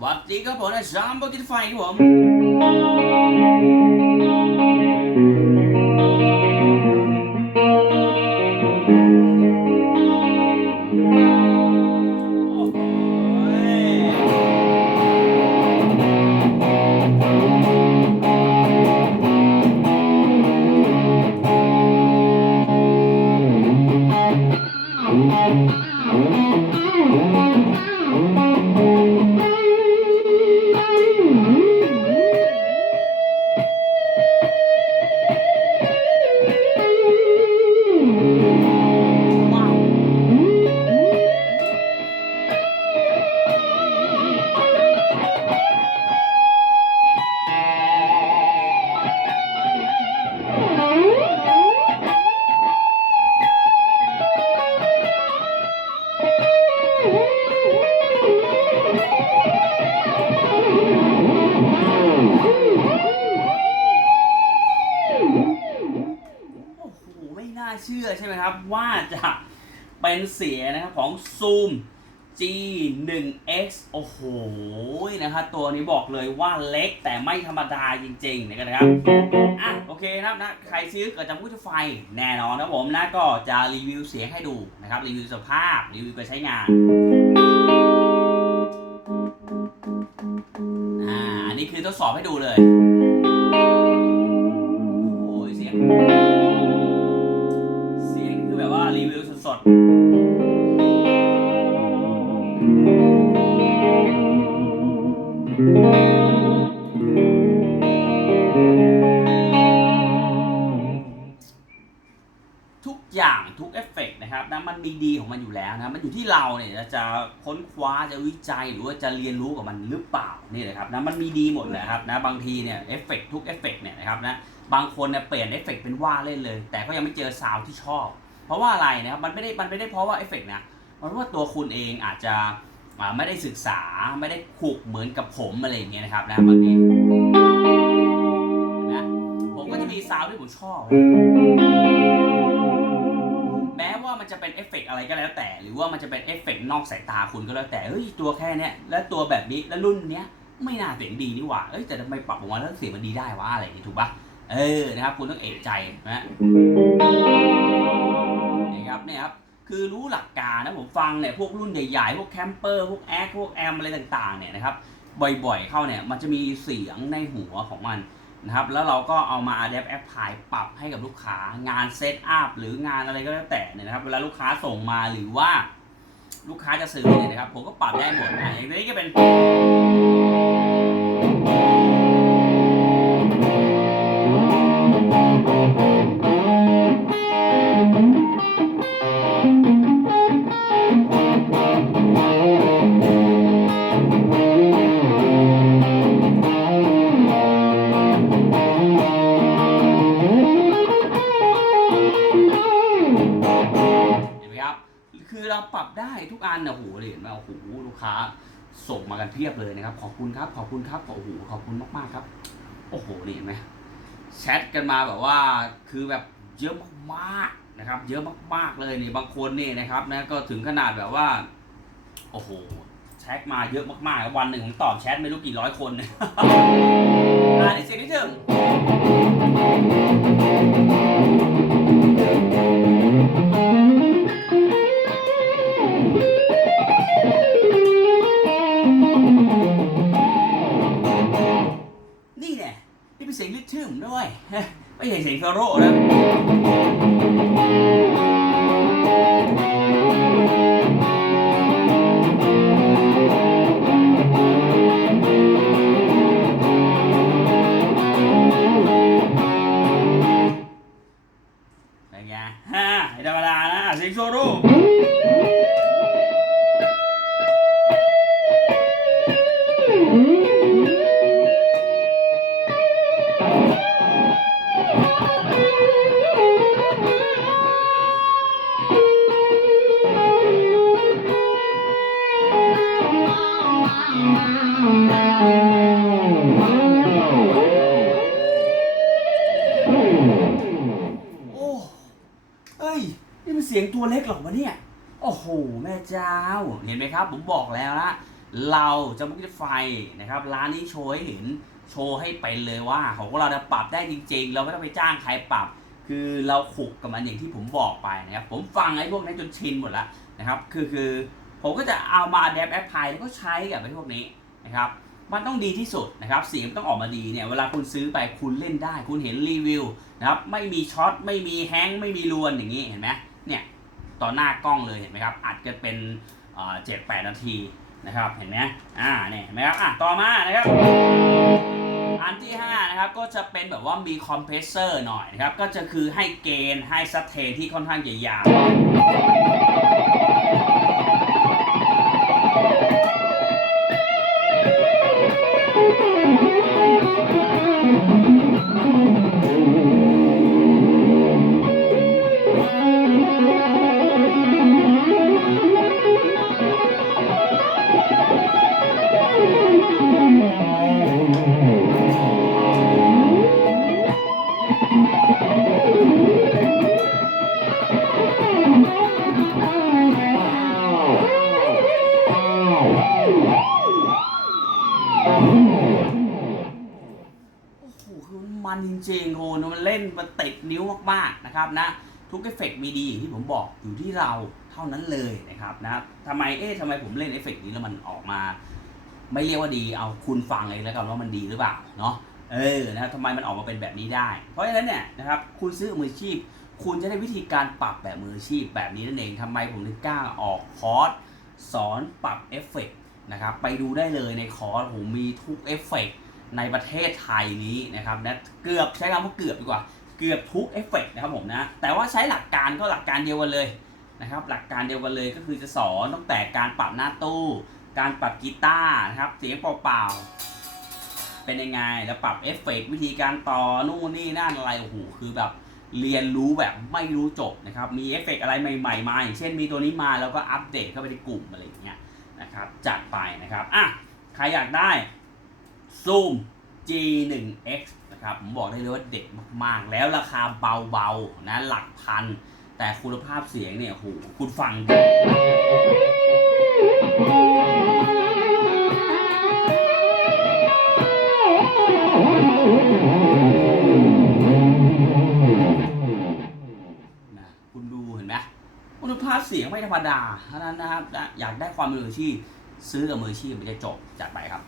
หวัดดีครับผมนะชามบกินไฟครับผม นเสียงนะครับของ Zoom G1X โอ้โหนะครับตัวนี้บอกเลยว่าเล็กแต่ไม่ธรรมดาจริงๆนะครับอะโอเคนะครับนะใครซื้อเกิดจะพูดจะไฟแน่นอนนะผมนะก็จะรีวิวเสียงให้ดูนะครับรีวิวสภาพรีวิวการใช้งานอ่าอันนี้คือทดสอบให้ดูเลย บนะมันมีดีของมันอยู่แล้วนะมันอยู่ที่เราเนี่ยจะค้นคว้าจะวิจัยหรือว่าจะเรียนรู้กับมันหรือเปล่านี่เลยครับนะมันมีดีหมดเลยครับนะบางทีเนี่ยเอฟเฟกต์ทุกเอฟเฟกต์เนี่ยนะครับนะบางคนเนี่ยเปลี่ยนเอฟเฟกต์เป็นว่าเล่นเลย แต่ก็ยังไม่เจอซาวด์ที่ชอบ เพราะว่าอะไรนะครับมันไม่ได้มันไม่ได้เพราะว่าเอฟเฟกต์นะมันเพราะว่าตัวคุณเองอาจจะไม่ได้ศึกษาไม่ได้ขูกเหมือนกับผมอะไรอย่างเงี้ยนะครับนะบางทีนไหมผมก็จะมีซาวด์ที่ผมชอบ มันจะเป็นเอฟเฟกต์อะไรก็แล้วแต่ หรือว่ามันจะเป็นเอฟเฟกต์นอกสายตาคุณก็แล้วแต่เฮ้ยตัวแค่เนี้ยแล้วตัวแบบนี้แล้วรุ่นเนี้ยไม่น่าเสียงดีนี่หว่าเอ้ยแต่ทำไมปรับออกมาแล้วเสียงมันดีได้วะอะไรอย่างงี้ถูกปะเออนะครับคุณต้องเอกใจนะนี่ครับเนี่ยครับคือรู้หลักการนะผมฟังเนี่ยพวกรุ่นใหญ่ๆพวกแคมเปอร์พวกแอคพวกแอมอะไรต่างๆเนี่ยนะครับบ่อยๆเข้าเนี่ยมันจะมีเสียงในหัวของมัน นะครับ แล้วเราก็เอามา adapt apply ปรับให้กับลูกค้างานเซตอัพหรืองานอะไรก็แล้วแต่เนี่ยนะครับ เวลาลูกค้าส่งมาหรือว่าลูกค้าจะซื้อเนี่ยนะครับ ผมก็ปรับได้หมดอะอย่างนี้ก็เป็น คือเราปรับได้ทุกอันนะโอ้โหเห็นไหมโอ้โหลูกค้าส่งมากันเพียบเลยนะครับ ขอบคุณครับ ขอบคุณครับโอ้โหขอบคุณมากๆครับ โอ้โหนี่เห็นไหมแชทกันมาแบบว่าคือแบบเยอะมากๆนะครับ เยอะมากๆเลยนี่บางคนนี่นะครับนะก็ถึงขนาดแบบว่า โอ้โหแชทมาเยอะมากๆวันหนึ่งผมตอบแชทไม่รู้กี่ร้อยคนเลยอ่านในเสียงนิดนึง ไงฮ่าธรรมดานะเสียงโซโล่ สียงตัวเล็กเหรอวะเนี่ย โอ้โห แม่เจ้า เห็นไหมครับ ผมบอกแล้วนะเราจะมุกไฟนะครับ ร้านนี้โชว์ให้เห็นโชว์ให้เป็นเลยว่า ของเราจะปรับได้จริง ๆ เราไม่ต้องไปจ้างใครปรับ คือเราขุกกับมันอย่างที่ผมบอกไปนะครับ ผมฟังไอ้พวกนี้จนชินหมดแล้วนะครับ คือคือผมก็จะเอามาแดปแอปพลายแล้วก็ใช้กับไอ้พวกนี้นะครับ มันต้องดีที่สุดนะครับเสียงต้องออกมาดีเนี่ยเวลาคุณซื้อไปคุณเล่นได้ คุณเห็นรีวิวนะครับ ไม่มีช็อตไม่มีแฮงไม่มีรวนอย่างนี้เห็นไหม เนี่ยต่อหน้ากล้องเลยเห็นไหมครับอัดกันเป็นเจ็ดแปดนาทีนะครับเห็นไหมอ่าเนี่ยเห็นไหมครับอะต่อมานะครับอันที่5นะครับก็จะเป็นแบบว่ามีคอมเพรสเซอร์หน่อยนะครับก็จะคือให้เกณฑ์ให้ซัตเทนที่ค่อนข้างจะยาว คือมันจริงๆโหมันเล่นมันติดนิ้วมากๆนะครับนะทุกเอฟเฟกต์มีดีอย่างที่ผมบอกอยู่ที่เราเท่านั้นเลยนะครับนะทำไมเอ๊ะทำไมผมเล่นเอฟเฟกต์นี้แล้วมันออกมา ไม่เรียกว่าดีเอาคุณฟังเองแล้วกันว่ามันดีหรือเปล่าเนาะเออนะครับทำไมมันออกมาเป็นแบบนี้ได้ เพราะฉะนั้นเนี่ยนะครับคุณซื้อมืออาชีพ คุณจะได้วิธีการปรับแบบมืออาชีพแบบนี้นั่นเองทำไมผมถึงกล้าออกคอร์สสอนปรับเอฟเฟกต์นะครับไปดูได้เลยในคอร์สผมมีทุกเอฟเฟกต์ ในประเทศไทยนี้นะครับนะเกือบใช้คำว่าเกือบดีกว่า เกือบทุกเอฟเฟกต์นะครับผมนะ แต่ว่าใช้หลักการก็หลักการเดียวกันเลยนะครับ หลักการเดียวกันเลยก็คือจะสอนตั้งแต่การปรับหน้าตู้ การปรับกีตาร์นะครับ เสียงเปล่าๆ เป็นยังไง แล้วปรับเอฟเฟกต์วิธีการต่อนู่นนี่นั่นอะไรโอ้โหคือแบบเรียนรู้แบบไม่รู้จบนะครับ มีเอฟเฟกต์อะไรใหม่ๆมาอย่างเช่นมีตัวนี้มาแล้วก็อัปเดตเข้าไปในกลุ่มอะไรอย่างเงี้ยนะครับจัดไปนะครับอะใครอยากได้ Zoom G1X นะครับผมบอกได้เลยว่าเด็ดมากๆ แล้วราคาเบาๆนะหลักพัน แต่คุณภาพเสียงเนี่ยโหคุณฟังดีนะคุณดูเห็นไหมคุณภาพเสียงไม่ธรรมดาเท่านั้นนะครับ อยากได้ความมืออาชีพซื้อกับมืออาชีพมันจะจบจัดไปครับ